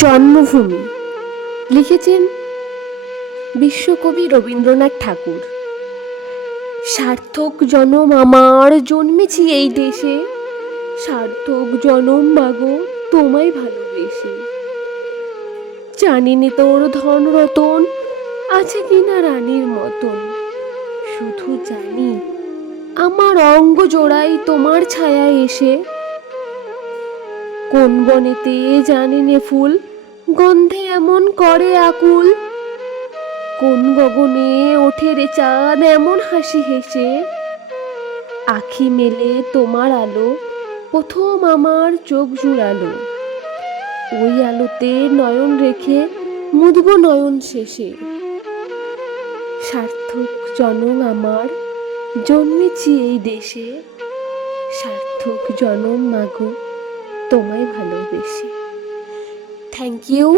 জন্মভূমি। লিখেছেন বিশ্বকবি রবীন্দ্রনাথ ঠাকুর। সার্থক জনম আমার জন্মেছি এই দেশে। সার্থক জনম মাগো তোমায় ভালোবেসে। জানিনি তোর ধন রতন আছে কিনা রানীর মতন। শুধু জানি, আমার অঙ্গ জোড়াই তোমার ছায়া এসে কোন বনেতে জানি নে ফুল? গন্ধে এমন করে আকুল। কোন গগনে ওঠে রে চাঁদ এমন হাসি হেসে? আখি মেলে তোমার আলো, প্রথম আমার চোখ জুড়ালো। ওই আলোতে নয়ন রেখে মুদব নয়ন শেষে। সার্থক জনম আমার জন্মেছি এই দেশে। সার্থক জনম মাগো তোমায় ভালোবেসে। Thank you